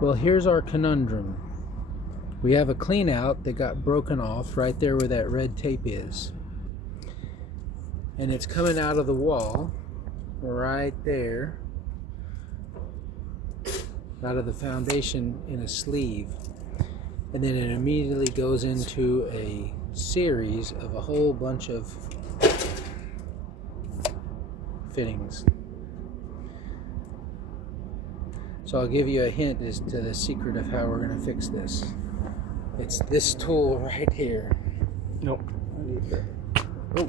Well, here's our conundrum. We have a clean out that got broken off right there where that red tape is. And it's coming out of the wall right there, out of the foundation in a sleeve. And then it immediately goes into a series of a whole bunch of fittings. So I'll give you a hint as to the secret of how we're going to fix this. It's this tool right here. Nope. Oh.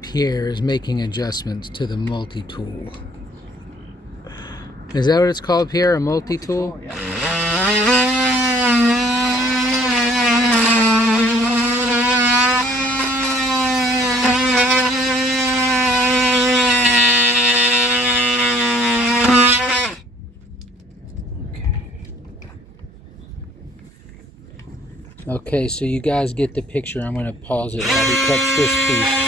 Pierre is making adjustments to the multi-tool. Is that what it's called, Pierre? A multi-tool? Yeah. Okay, so you guys get the picture. I'm going to pause it while he cuts this piece.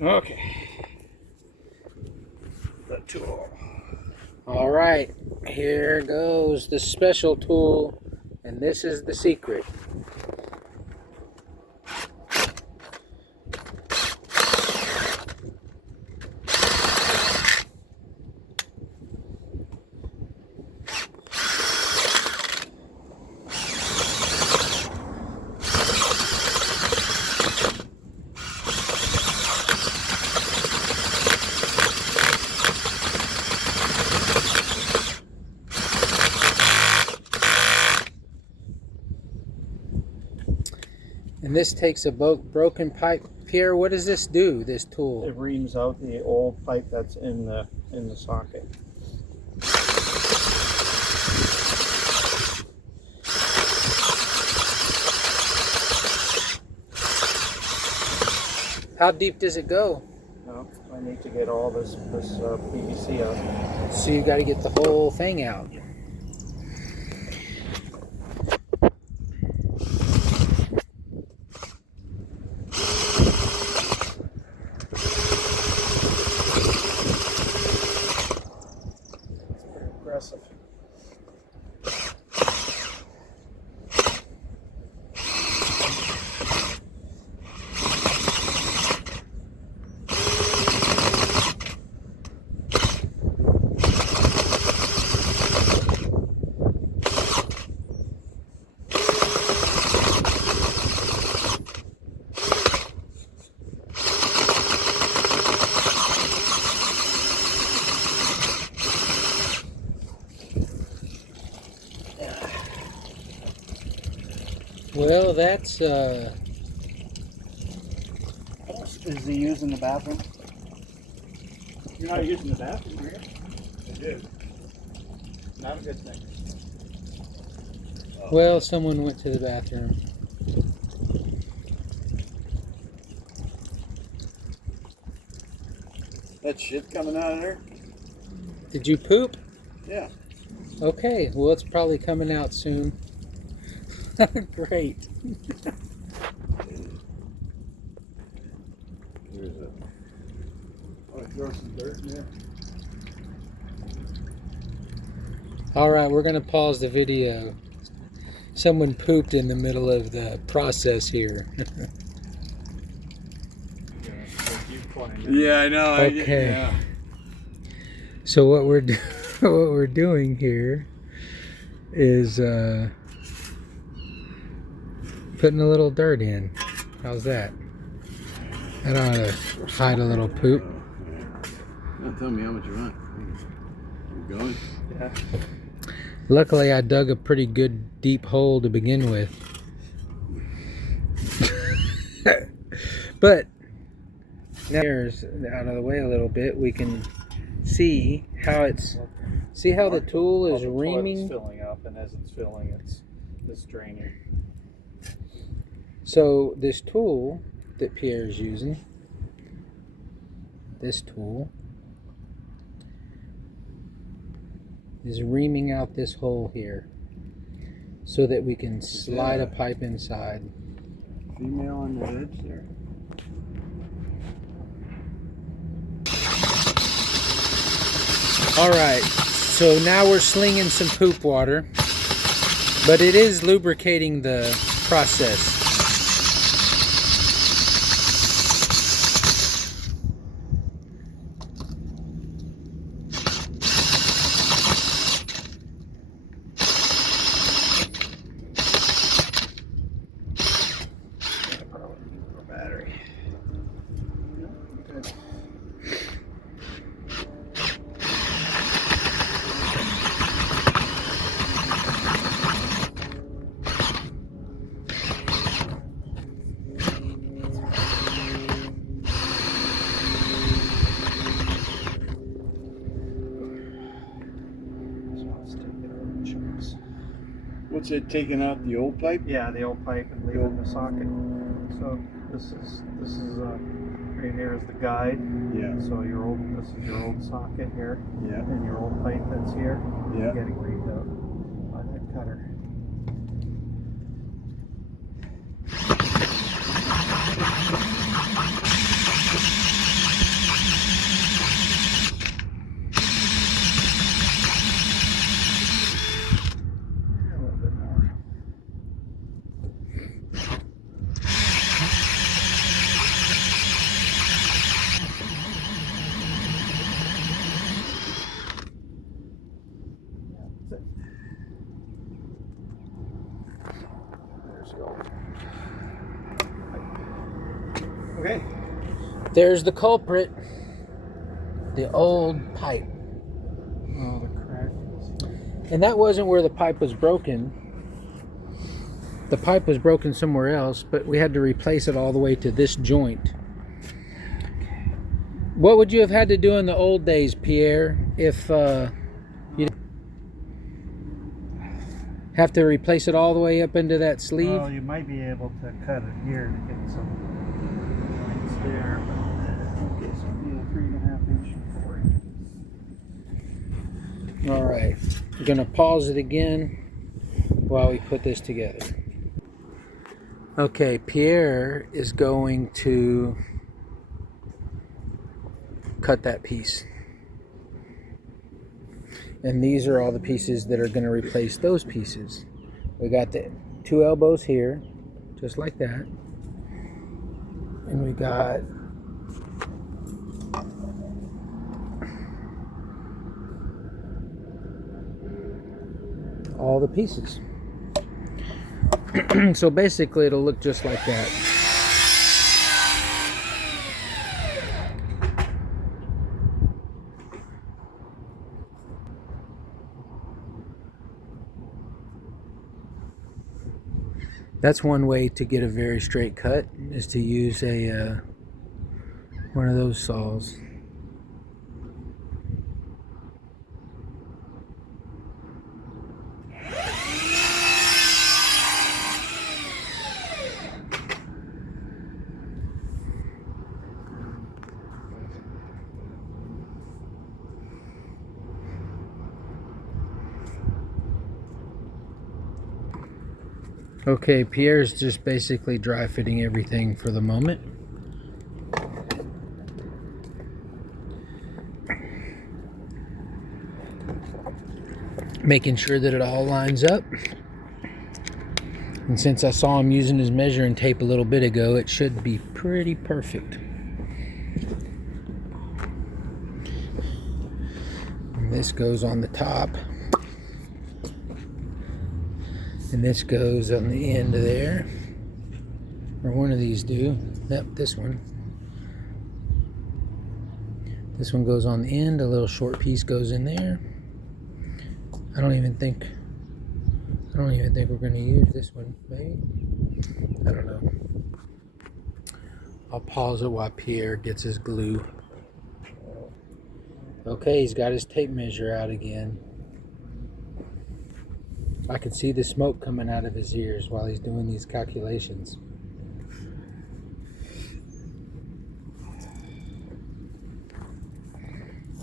Okay. The tool. All right, here goes the special tool, and this is the secret. And this takes a broken pipe. Pierre, what does this do, this tool? It reams out the old pipe that's in the socket. How deep does it go? No, I need to get all this PVC out. So you got to get the whole thing out. Aggressive. Well, that's Is he using the bathroom? You're not using the bathroom, are you? I did. Not a good thing. well, someone went to the bathroom. That shit coming out of there? Did you poop? Yeah. Okay, well, it's probably coming out soon. Great. Where's it? Oh, throw some dirt in there. All right, we're gonna pause the video. Someone pooped in the middle of the process here. Yeah, I know. Okay. Yeah. So what we're what we're doing here is putting a little dirt in. How's that? That ought to hide a little poop. Don't tell me how much you want. You going? Yeah. Luckily, I dug a pretty good deep hole to begin with. But now there's out of the way a little bit, we can see how the tool is reaming. It's filling up, and as it's filling, it's draining. So this tool that Pierre is using, this tool is reaming out this hole here so that we can slide a pipe inside. Female on the edge there. All right, so now we're slinging some poop water, but it is lubricating the process. Battery. Good. What's it, taking out the old pipe? Yeah, the old pipe and leaving the socket. So this is right here is the guide. Yeah. So this is your old socket here. Yeah. And your old pipe that's here. Yeah. Getting reamed out by that cutter. A little bit more. There's the old pipe. Okay. There's the culprit, the old pipe. Oh, the crack. And that wasn't where the pipe was broken. The pipe was broken somewhere else, but we had to replace it all the way to this joint. What would you have had to do in the old days, Pierre, if you have to replace it all the way up into that sleeve? Well, you might be able to cut it here to get some lines there, but it's only a 3.5 inch, 4 inches. All right, we're gonna pause it again while we put this together. Okay, Pierre is going to cut that piece. And these are all the pieces that are going to replace those pieces. We got the 2 elbows here, just like that. And we got all the pieces. So basically it'll look just like that. That's one way to get a very straight cut, is to use a one of those saws. Okay, Pierre's just basically dry fitting everything for the moment. Making sure that it all lines up. And since I saw him using his measuring tape a little bit ago, it should be pretty perfect. And this goes on the top. And this goes on the end of there. Or one of these do. Yep, this one. This one goes on the end. A little short piece goes in there. I don't even think we're going to use this one, maybe? I don't know. I'll pause it while Pierre gets his glue. Okay, he's got his tape measure out again. I can see the smoke coming out of his ears while he's doing these calculations.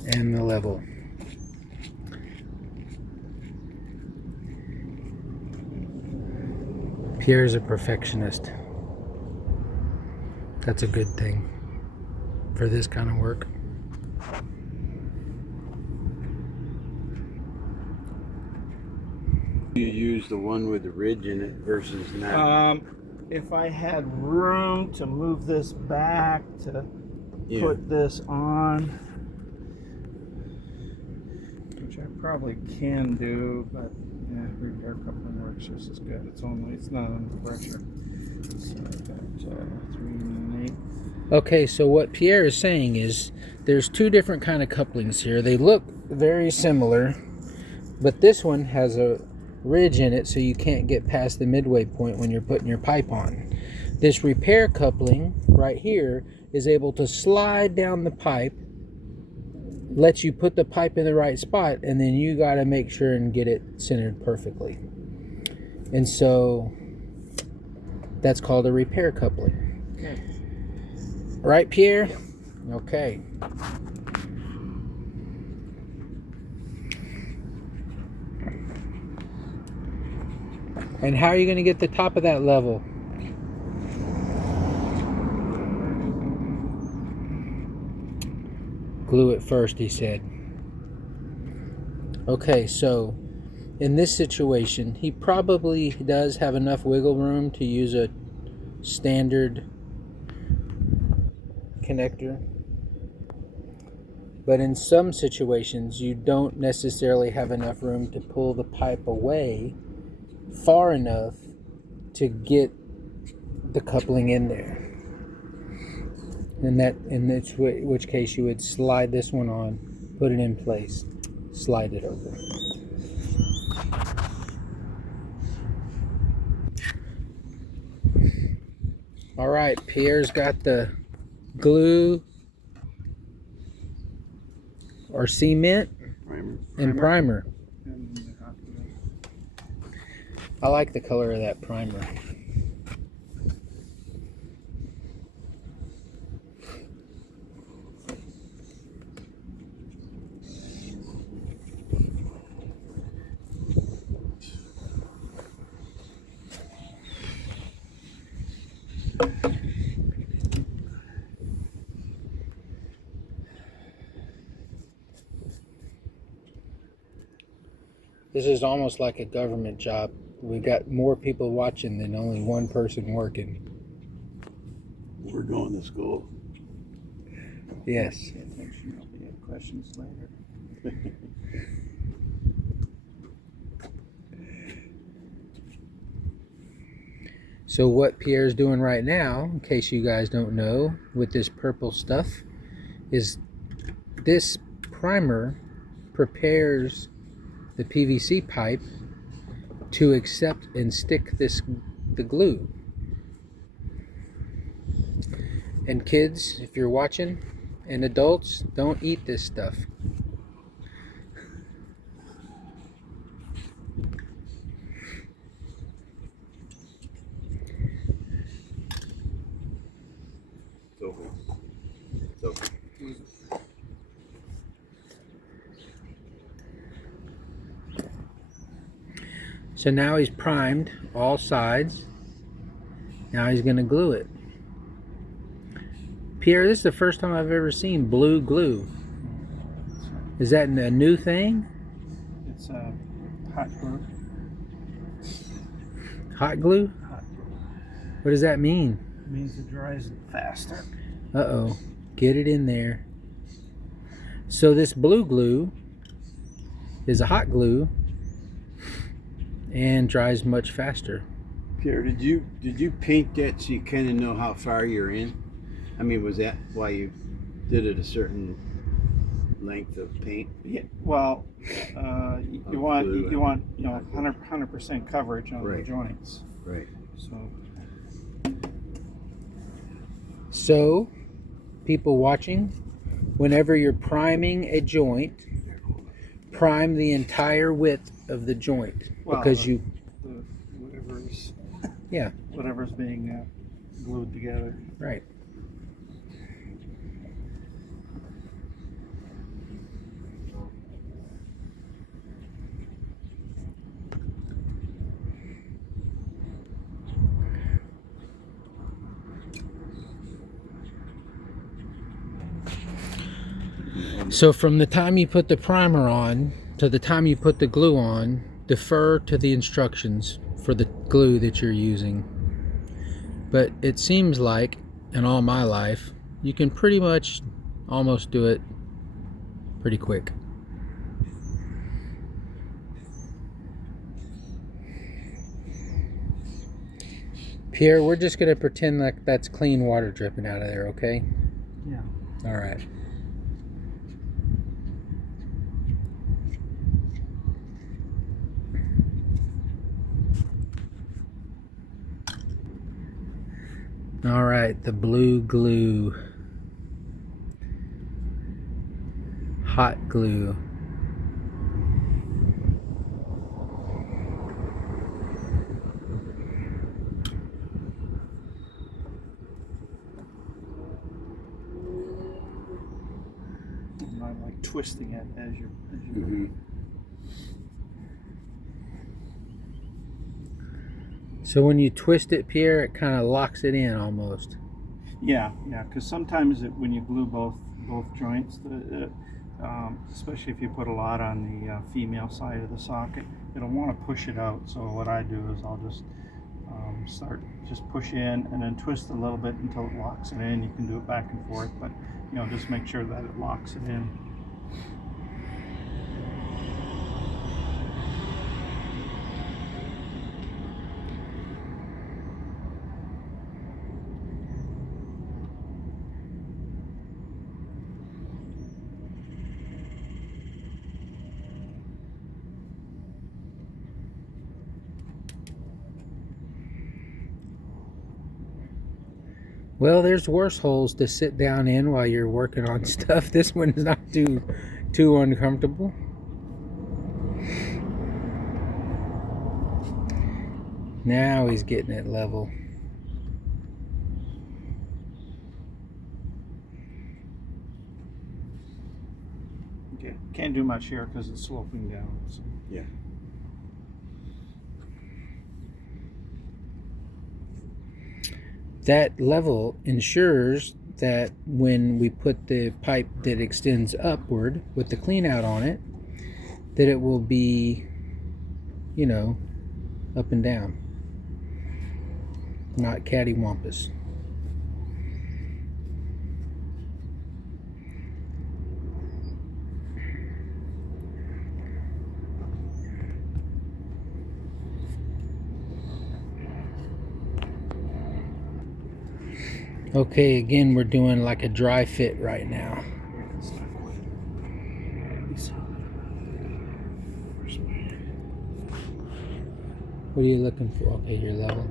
And the level. Pierre's a perfectionist. That's a good thing for this kind of work. You use the one with the ridge in it versus not. If I had room to move this back to put this on, which I probably can do, but yeah, repair coupling works just as good. It's not under pressure. So I've got 3 1/8. Okay, so what Pierre is saying is there's two different kind of couplings here. They look very similar, but this one has a ridge in it so you can't get past the midway point when you're putting your pipe on. This repair coupling right here is able to slide down the pipe, lets you put the pipe in the right spot, and then you got to make sure and get it centered perfectly. And so that's called a repair coupling. Okay. Right, Pierre? Okay. And how are you going to get the top of that level? Glue it first, he said. Okay, so in this situation, he probably does have enough wiggle room to use a standard connector. But in some situations, you don't necessarily have enough room to pull the pipe away far enough to get the coupling in there. In which case you would slide this one on, put it in place, slide it over. All right, Pierre's got the glue or cement and primer. I like the color of that primer. This is almost like a government job. We got more people watching than only one person working. We're going to school. Yes. Pay attention, I'll be at questions later. So what Pierre's doing right now, in case you guys don't know, with this purple stuff, is this primer prepares the PVC pipe to accept and stick this the glue. And kids, if you're watching, and adults, don't eat this stuff. It's open. It's open. So now he's primed all sides. Now he's going to glue it. Pierre, this is the first time I've ever seen blue glue. Is that a new thing? It's hot glue. Hot glue? Hot glue. What does that mean? It means it dries faster. Uh-oh. Get it in there. So this blue glue is a hot glue and dries much faster. Pierre, did you paint that so you kind of know how far you're in? I mean, was that why you did it a certain length of paint? Yeah. Well, you want 100% coverage on the joints. Right. So, people watching, whenever you're priming a joint, prime the entire width of the joint, Well, because whatever's being glued together. Right. So from the time you put the primer on to the time you put the glue on, defer to the instructions for the glue that you're using. But it seems like, in all my life, you can pretty much almost do it pretty quick. Pierre, we're just going to pretend like that's clean water dripping out of there, okay? Yeah. All right. All right, the blue glue. Hot glue. I'm like twisting it as you Mm-hmm. So when you twist it, Pierre, it kind of locks it in almost. Yeah, because sometimes when you glue both joints, especially if you put a lot on the female side of the socket, it'll want to push it out. So what I do is I'll just just push in and then twist a little bit until it locks it in. You can do it back and forth, but just make sure that it locks it in. Well, there's worse holes to sit down in while you're working on stuff. This one's not too uncomfortable. Now he's getting it level. Okay, can't do much here because it's sloping down. So. Yeah. That level ensures that when we put the pipe that extends upward with the clean out on it, that it will be, up and down, not cattywampus. Okay, again, we're doing like a dry fit right now. What are you looking for? Okay, you're level.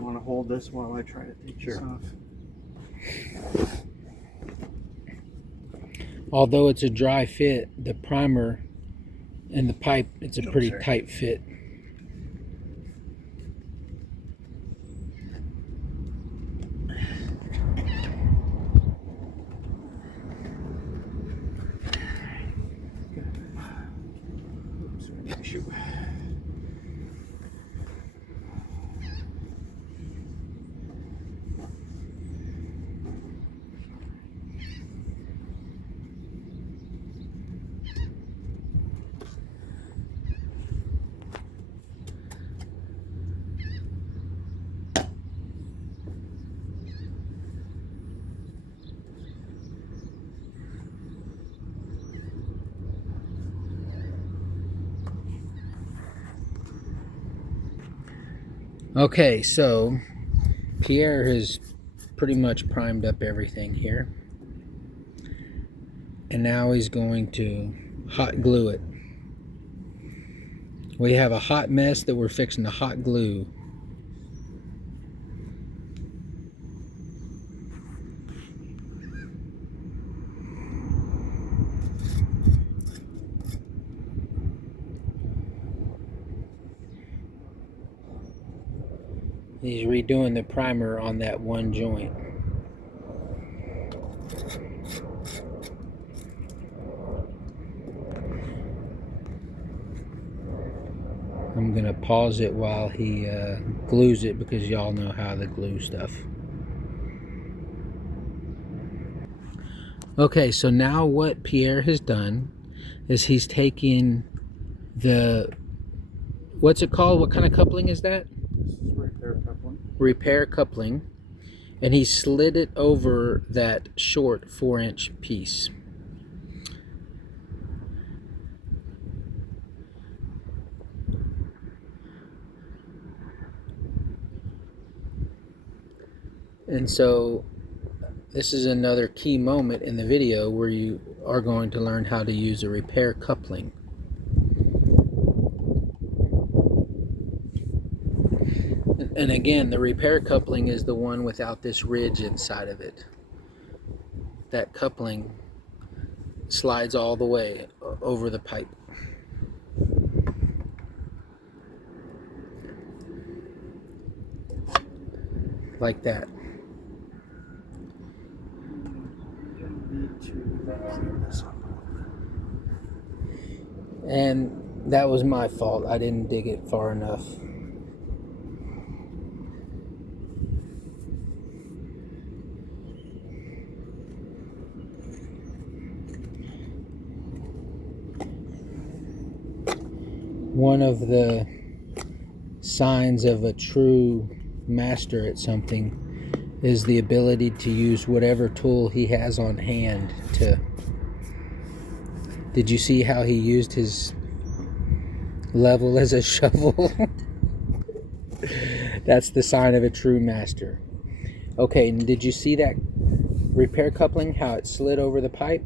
You want to hold this while I try to take this off? Although it's a dry fit, the primer and the pipe, it's a pretty tight fit. Shoot. Okay, so Pierre has pretty much primed up everything here. And now he's going to hot glue it. We have a hot mess that we're fixing to hot glue. He's redoing the primer on that one joint. I'm gonna pause it while he glues it, because y'all know how to glue stuff. Okay, so now what Pierre has done is he's taking the, what's it called? What kind of coupling is that? This is repair coupling. Repair coupling. And he slid it over that short 4-inch piece. And so this is another key moment in the video where you are going to learn how to use a repair coupling. And again, the repair coupling is the one without this ridge inside of it. That coupling slides all the way over the pipe. Like that. And that was my fault. I didn't dig it far enough. One of the signs of a true master at something is the ability to use whatever tool he has on hand to... Did you see how he used his level as a shovel? That's the sign of a true master. Okay, and did you see that repair coupling, how it slid over the pipe?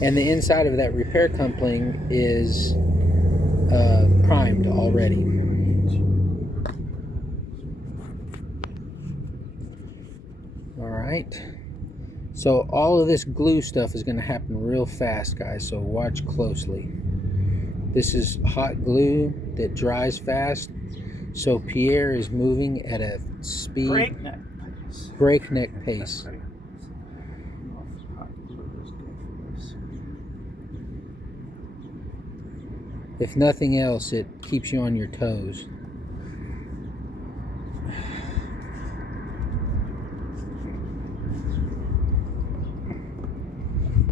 And the inside of that repair coupling is primed already. Alright. So all of this glue stuff is going to happen real fast, guys, so watch closely. This is hot glue that dries fast, so Pierre is moving at a speed... breakneck pace. If nothing else, it keeps you on your toes.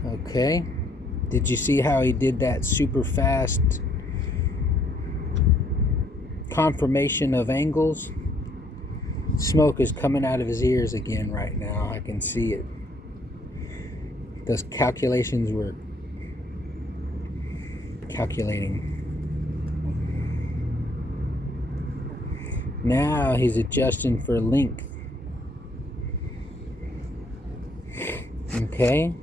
Okay. Did you see how he did that super fast confirmation of angles? Smoke is coming out of his ears again right now. I can see it. Those calculations were calculating. Now he's adjusting for length. Okay.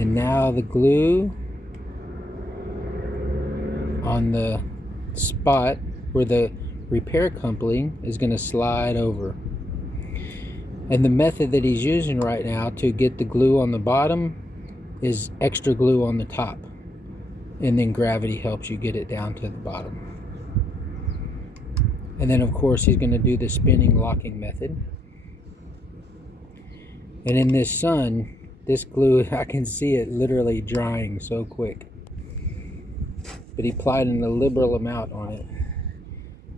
And now the glue on the spot where the repair coupling is going to slide over. And the method that he's using right now to get the glue on the bottom is extra glue on the top. And then gravity helps you get it down to the bottom. And then of course he's going to do the spinning locking method. And in this sun, this glue, I can see it literally drying so quick. But he applied a liberal amount on it.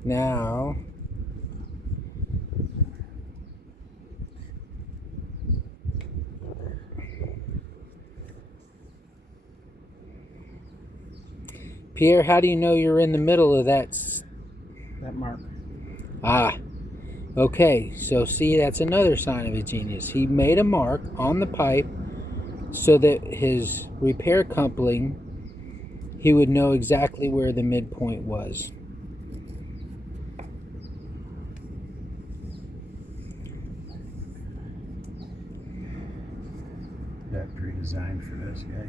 Now, Pierre, how do you know you're in the middle of that mark? Ah, okay, so see, that's another sign of a genius. He made a mark on the pipe so that his repair coupling, he would know exactly where the midpoint was. That pre-designed for this guy.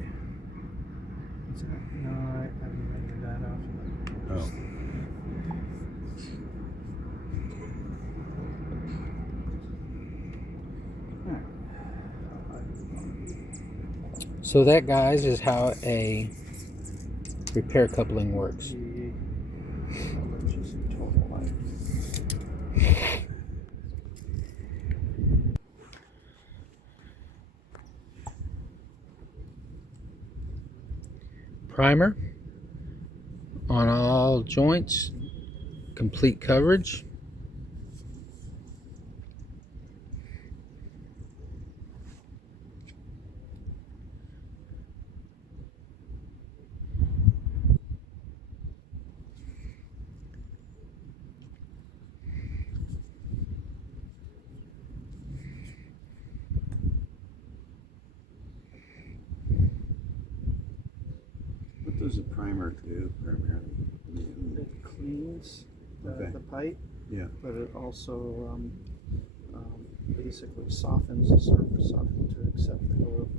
No, I haven't measured that off. Oh. So that, guys, is how a repair coupling works. Primer on all joints, complete coverage. What does a primer do primarily? It cleans Okay. the pipe, Yeah. but it also basically softens the surface up to accept the glue.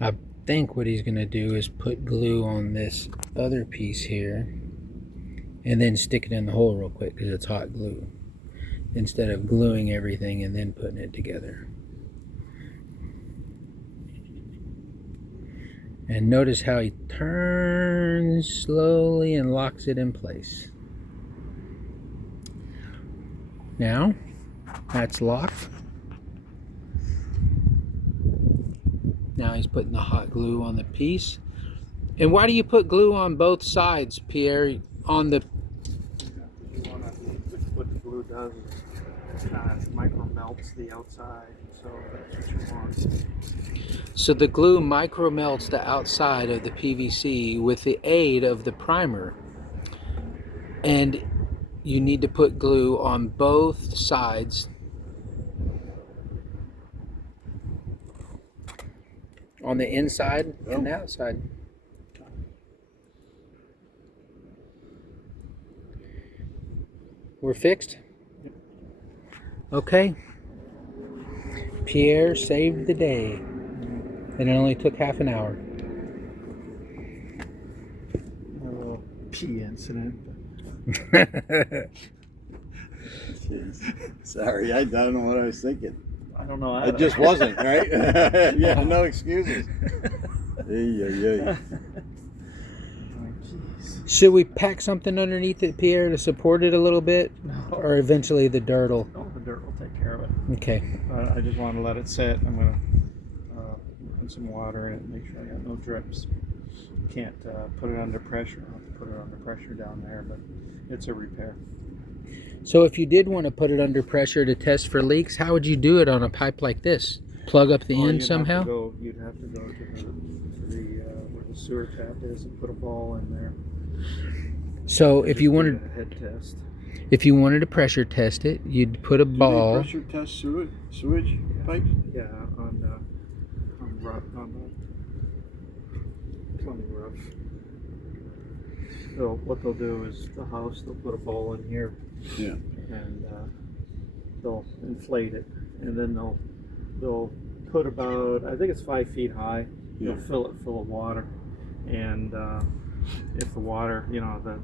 I think what he's going to do is put glue on this other piece here and then stick it in the hole real quick because it's hot glue, instead of gluing everything and then putting it together. And notice how he turns slowly and locks it in place. Now, that's locked. Now he's putting the hot glue on the piece. And why do you put glue on both sides, Pierre? On the What the glue does is micro melts the outside, so that's what you want. So the glue micro melts the outside of the PVC with the aid of the primer. And you need to put glue on both sides. On the inside and the outside. We're fixed? Okay. Pierre saved the day. And it only took half an hour. A little pee incident. Sorry, I don't know what I was thinking. I don't know. It just wasn't, right? Yeah, no excuses. Hey. Should we pack something underneath it, Pierre, to support it a little bit? No. Or eventually the dirt will? Oh, the dirt will take care of it. Okay. I just want to let it sit. I'm going to put some water in it, make sure I got no drips. Can't put it under pressure. I'll have to put it under pressure down there, but it's a repair. So if you did want to put it under pressure to test for leaks, how would you do it on a pipe like this? Plug up the end somehow? You'd have to go to the where the sewer tap is and put a ball in there. So if you Just do wanted, a head test. if you wanted to pressure test it, you'd put a Do they ball. pressure test sewage pipes? Yeah, on the plumbing roof. So what they'll do is the house, they'll put a bowl in here. Yeah. And they'll inflate it, and then they'll put about, I think it's 5 feet high. Yeah. They'll fill it full of water, and if the water,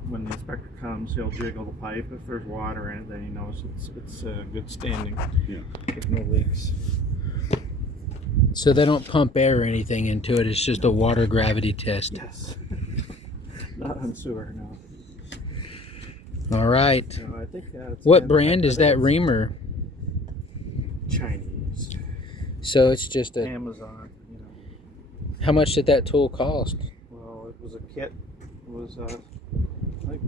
when the inspector comes, he'll jiggle the pipe. If there's water in it, then he knows it's good standing. Yeah. With no leaks. So they don't pump air or anything into it. It's just a water gravity test. Yes. Not on sewer, no. All right. No, I think it's What brand is that Reamer? Chinese. So it's just a. Amazon. How much did that tool cost? Well, it was a kit. It was like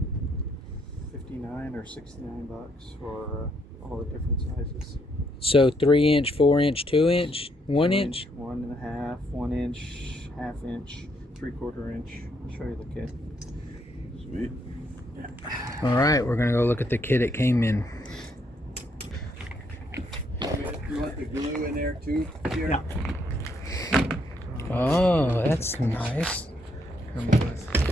59 or 69 bucks for all the different sizes. So 3-inch, 4-inch, 2-inch, 1-inch. 1.5, 1 inch, ½ inch, 3/4 inch. I'll show you the kit. Sweet. All right, we're gonna go look at the kit it came in. You want the glue in there too, Pierre? Yeah. Oh, that's nice.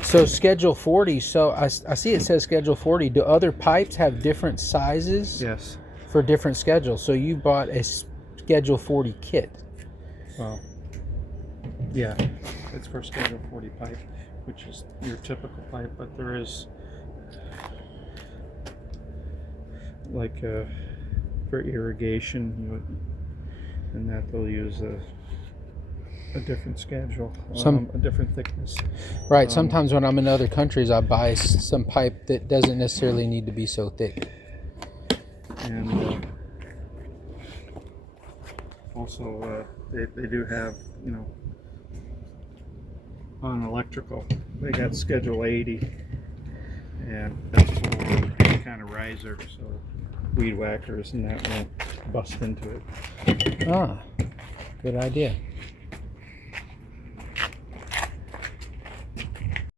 So schedule 40. So I see it says schedule 40. Do other pipes have different sizes? Yes. For different schedules. So you bought a schedule 40 kit. Well, yeah, it's for schedule 40 pipe, which is your typical pipe, but there is like for irrigation, and that they'll use a different schedule, a different thickness. Right. Sometimes when I'm in other countries, I buy some pipe that doesn't necessarily need to be so thick. And also they do have, on electrical, they got schedule 80, and that's for kind of riser, so weed whackers and that won't bust into it. Ah, good idea.